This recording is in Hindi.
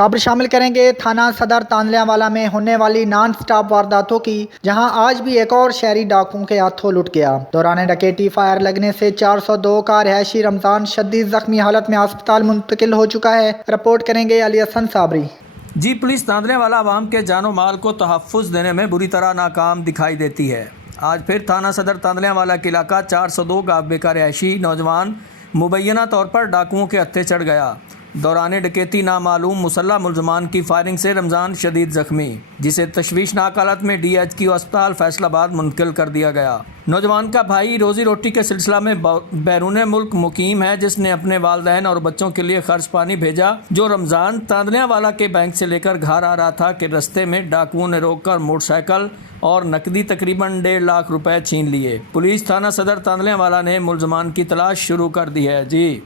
खबर शामिल करेंगे थाना सदर तांदलियांवाला में होने वाली नॉन स्टॉप वारदातों की, जहां आज भी एक और शहरी डाकुओं के हाथों लुट गया। दौरान डकैती फायर लगने से 402 का रिहायशी रमजान शदीद जख्मी हालत में अस्पताल मुंतकिल हो चुका है। रिपोर्ट करेंगे अली हसन साबरी। जी, पुलिस तांदलियांवाला आवाम के जानो माल को तहफ़्फ़ुज़ देने में बुरी तरह नाकाम दिखाई देती है। आज फिर थाना सदर तांदलियांवाला के इलाका 402 गाबे का रिहायशी नौजवान मुबैना तौर पर डाकुओं के हत्थे चढ़ गया। दौरान डकैती नामालूम मुसल्लह मुलजमान की फायरिंग से रमज़ान शदीद जख्मी, जिसे तशवीशनाक हालत में DHQ अस्पताल फैसलाबाद मुंतकिल कर दिया गया। नौजवान का भाई रोज़ी रोटी के सिलसिला में बैरून मुल्क मुकीम है, जिसने अपने वालदैन और बच्चों के लिए खर्च पानी भेजा, जो रमज़ान तांदलियांवाला के बैंक से लेकर घर आ रहा था कि रास्ते में डाकुओं ने रोककर मोटरसाइकिल और नकदी तकरीबन 1.5 लाख रुपए छीन लिए। पुलिस थाना सदर तांदलियांवाला ने मुलजमान की तलाश शुरू कर दी है। जी।